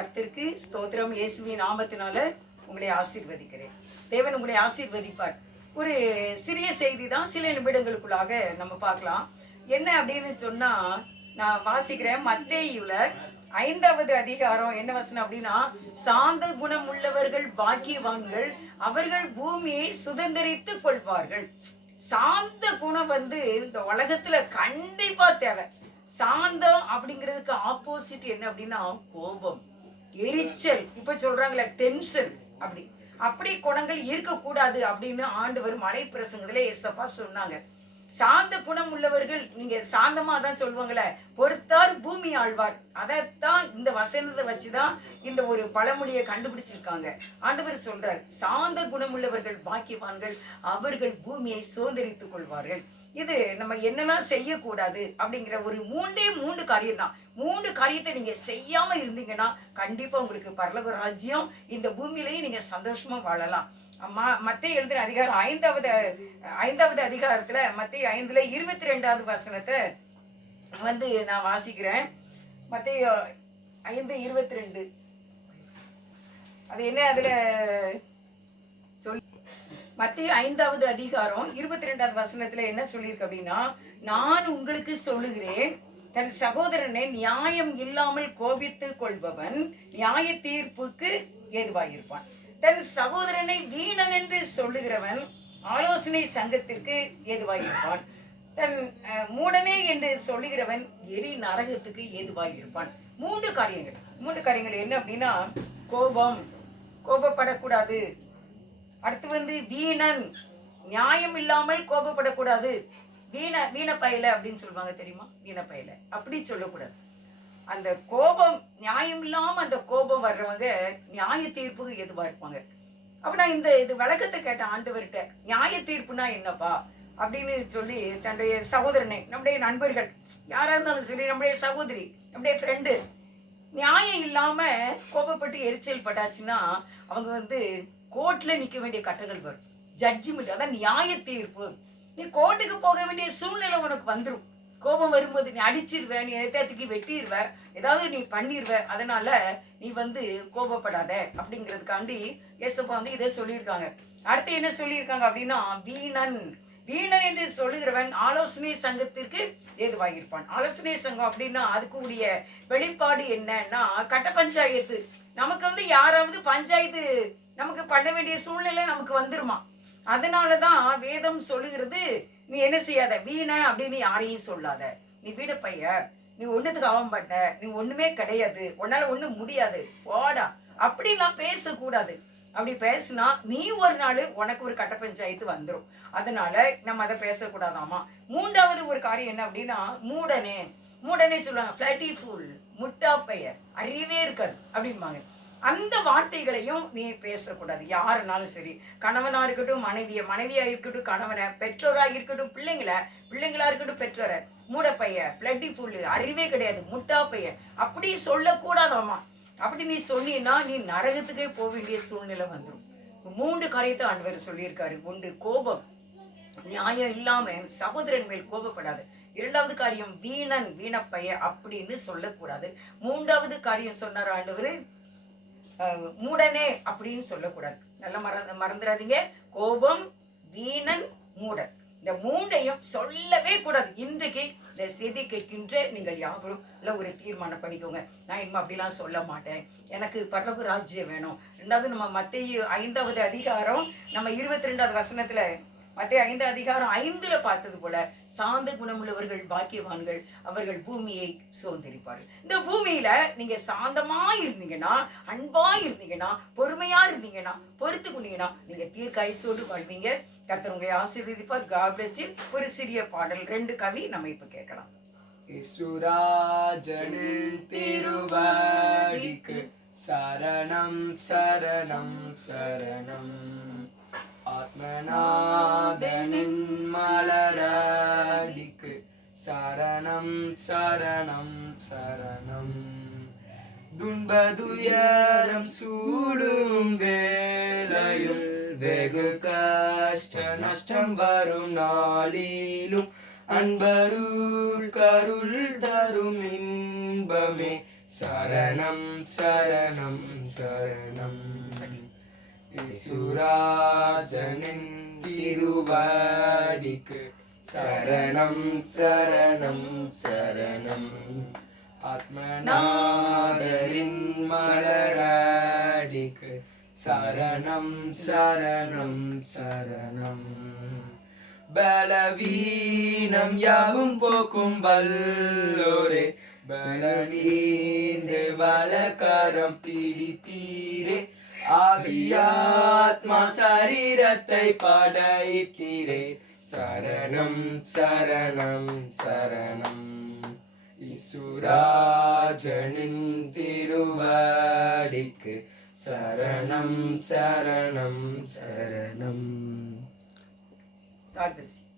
கர்த்தருக்கு ஸ்தோத்திரம் இயேசுவி நாமத்தினால உங்களை ஆசீர்வதிக்கிறேன். தேவன் உங்களை ஆசீர்வதிப்பார். ஒரு சிறிய செய்தி தான் சில நிமிடங்களுக்குள்ளாக நம்ம பார்க்கலாம். என்ன அப்படின்னு சொன்னா நான் வாசிக்கிறேன். மத்தேயுல ஐந்தாவது அதிகாரம் என்ன வசனம் அப்படின்னா சாந்த குணம் உள்ளவர்கள் பாக்கியவான்கள் அவர்கள் பூமியை சுதந்திரித்து கொள்வார்கள். சாந்த குணம் வந்து இந்த உலகத்துல கண்டிப்பா தேவை. சாந்தம் அப்படிங்கிறதுக்கு ஆப்போசிட் என்ன அப்படின்னா கோபம். எரிச்சல். இப்ப சொல்றாங்களே டென்ஷன் அப்படி. அப்படி குணங்கள் இருக்கக்கூடாது அப்படின்னு ஆண்டவர் மலை பிரசங்கத்துல ஏசப்பா சொன்னாங்க. சாந்த குணம் உள்ளவர்கள் நீங்க சாந்தமா தான் சொல்லுவாங்களே பொறுத்தார் பூமி ஆழ்வார். அதைத்தான் இந்த வசனத்தை வச்சுதான் இந்த ஒரு பழமொழியை கண்டுபிடிச்சிருக்காங்க. ஆண்டவர் சொல்றார் சாந்த குணமுள்ளவர்கள் பாக்கியவான்கள் அவர்கள் பூமியை சுதந்திரித்துக் கொள்வார்கள். இது நம்ம என்னெல்லாம் செய்யக்கூடாது அப்படிங்கிற ஒரு மூன்றே மூன்று காரியம் தான் மூணு காரியத்தை நீங்க செய்யாம இருந்தீங்கன்னா கண்டிப்பா உங்களுக்கு பரலக ராஜ்யம் இந்த பூமியிலேயே நீங்க சந்தோஷமா வாழலாம். அம்மா மத்திய எழுதின அதிகாரம் ஐந்தாவது ஐந்தாவது அதிகாரத்துல மத்திய ஐந்துல இருபத்தி ரெண்டாவது வசனத்தை வந்து நான் வாசிக்கிறேன். மத்திய ஐந்து இருபத்தி ரெண்டு அது என்ன அதுல? சொல் மத்திய ஐந்தாவது அதிகாரம் இருபத்தி ரெண்டாவது வசனத்துல என்ன சொல்லியிருக்கு அப்படின்னா நான் உங்களுக்கு சொல்லுகிறேன் தன் சகோதரனை நியாயம் இல்லாமல் கோபித்து கொள்பவன் நியாய தீர்ப்புக்கு ஏதுவாயிருப்பான். தன் சகோதரனை வீணன் என்று சொல்லுகிறவன் ஆலோசனை சங்கத்திற்கு ஏதுவாயிருப்பான். தன் அஹ், மூடனே என்று சொல்லுகிறவன் எரி நரகத்துக்கு ஏதுவாயிருப்பான். மூன்று காரியங்கள். மூன்று காரியங்கள் என்ன அப்படின்னா கோபம் கோபப்படக்கூடாது அடுத்து வந்து வீணன். நியாயம் இல்லாமல் கோபப்படக்கூடாது. வீண வீண பயல அப்படின்னு சொல்லுவாங்க தெரியுமா? வீண பயல. அப்படி சொல்லக்கூடாது. அந்த கோபம் நியாயம் இல்லாமல் அந்த கோபம் வர்றவங்க நியாய தீர்ப்புக்கு எதுவாக இருப்பாங்க. அப்போ நான் இந்த இது விளக்கத்தை கேட்டேன் ஆண்டவர்கிட்ட. நியாய தீர்ப்புனா என்னப்பா? அப்படின்னு சொல்லி தன்னுடைய சகோதரனை நம்முடைய நண்பர்கள் யாராக இருந்தாலும் சரி நம்முடைய சகோதரி நம்முடைய ஃப்ரெண்டு நியாயம் இல்லாமல் கோபப்பட்டு எரிச்சல் பட்டாச்சுன்னா அவங்க வந்து கோர்ட்ல நிக்க வேண்டிய கட்டங்கள் வரும். ஜட்ஜிமெண்ட் அதான் நியாய தீர்ப்பு. நீ கோர்ட்டுக்கு போக வேண்டிய சூழ்நிலை உனக்கு வந்துடும் கோபம் வரும்போது நீ அடிச்சிருவ நீ எதாத்துக்கு வெட்டிடுவ ஏதாவது நீ பண்ணிடுவ அதனால நீ வந்து கோபப்படாத அப்படிங்கிறதுக்காண்டி ஏசப்பா வந்து இதை சொல்லியிருக்காங்க. அடுத்து என்ன சொல்லியிருக்காங்க அப்படின்னா வீணன். வீணன் என்று சொல்லுகிறவன் ஆலோசனை சங்கத்திற்கு ஏதுவாகியிருப்பான் ஆலோசனை சங்கம் அப்படின்னா அதுக்கு உரிய வெளிப்பாடு என்னன்னா கட்ட பஞ்சாயத்து. நமக்கு வந்து யாராவது பஞ்சாயத்து நமக்கு பண்ண வேண்டிய சூழ்நிலை நமக்கு வந்துருமா? அதனாலதான் வேதம் சொல்லுகிறது நீ என்ன செய்யாத? வீண அப்படின்னு யாரையும் சொல்லாத. நீ வீடு பைய. நீ ஒண்ணுத்துக்கு அவன் பண்ண. நீ ஒண்ணுமே கிடையாது. உன்னால ஒன்றும் முடியாது. போடா அப்படிலாம் பேசக்கூடாது. அப்படி பேசினா நீ ஒரு நாள் உனக்கு ஒரு கட்ட பஞ்சாயத்து வந்துடும் அதனால நம்ம அதை பேசக்கூடாதாமா? மூன்றாவது ஒரு காரியம் என்ன அப்படின்னா மூடனே. மூடனே சொல்லுவாங்க பிளாட்டி ஃபுல் முட்டா பெயர். அறிவே இருக்காது. அப்படிம்பாங்க. அந்த வார்த்தைகளையும் நீ பேசக்கூடாது. யாருனாலும் சரி. கணவனாக இருக்கட்டும் மனைவியை மனைவியாக இருக்கட்டும் கணவனை பெற்றோராக இருக்கட்டும் பிள்ளைங்கள பிள்ளைங்களா இருக்கட்டும் பெற்றோரை மூடப்பைய பிளட்டி புல்லு அறிவே கிடையாது முட்டா பைய அப்படி சொல்லக்கூடாதாமா அப்படி நீ சொன்னீன்னா நீ நரகத்துக்கே போக வேண்டிய சூழ்நிலை வந்துடும் மூன்று காரியத்தை ஆண்டவர் சொல்லியிருக்காரு. ஒன்று கோபம். நியாயம் இல்லாம சகோதரன் மேல் கோபப்படாது. இரண்டாவது காரியம் வீணன் வீணப்பைய அப்படின்னு சொல்லக்கூடாது. மூன்றாவது காரியம் சொன்னார் ஆண்டவர் மூடனே அப்படின்னு சொல்லக்கூடாது. நல்லா மறந்து மறந்துடாதீங்க. கோபம் வீணன் மூடன். இந்த மூண்டையும் சொல்லவே கூடாது. இன்றைக்கு இந்த செய்தி கேட்கின்ற நீங்கள் யாவரும் இல்லை ஒரு தீர்மானம் பண்ணிக்கோங்க. நான் இனிமே அப்படிலாம் சொல்ல மாட்டேன். எனக்கு பரலகு ராஜ்யம் வேணும். ரெண்டாவது நம்ம மத்திய ஐந்தாவது அதிகாரம் நம்ம இருபத்தி ரெண்டாவது வசனத்துல மத்திய ஐந்து அதிகாரம் ஐந்துல பார்த்தது போல சாந்த குணமுள்ளவர்கள் பாக்கியவான்கள் அவர்கள் பூமியை சுதந்திரிப்பார்கள். இந்த பூமியில நீங்க சாந்தமா இருந்தீங்கன்னா அன்பா இருந்தீங்கன்னா பொறுமையா இருந்தீங்கன்னா பொறுத்து கொண்டீங்கன்னா நீங்க தீர்க்காயசோடு வாழ்வீங்க. கர்த்தர் உங்களை ஆசீர்வதிப்பார். காப்ளஸில் ஒரு சிறிய பாடல் ரெண்டு கவி நம்ம இப்ப கேட்கலாம். இசுராஜனின் திருவாடிக்கு சரணம் சரணம் சரணம் ஆத்மநாதனின் சரணம் சரணம் சரணம். துன்பதுயரம் சூடும் வேலையும் வெகு கஷ்ட நஷ்டம் வரும் நாளிலும். அன்பருள் கருள் தரும் இன்பமே. சரணம் சரணம் சரணம். சுராஜனின் திருவாடிக்கு சரணம் சரணம் சரணம். ஆத்மநாதரின் மலராடிக்கு சரணம் சரணம் சரணம். பலவீனம் யாவும் போக்கும் வல்லோரே. பலவீந்து வளக்கரம் பிடிப்பீரே. ஆவியாத்மா சரீரத்தை படைத்தீரே. சரணம் சரணம் சரணம் இசுராஜனின் திருவாடிக்கு சரணம் சரணம் சரணம் God bless you.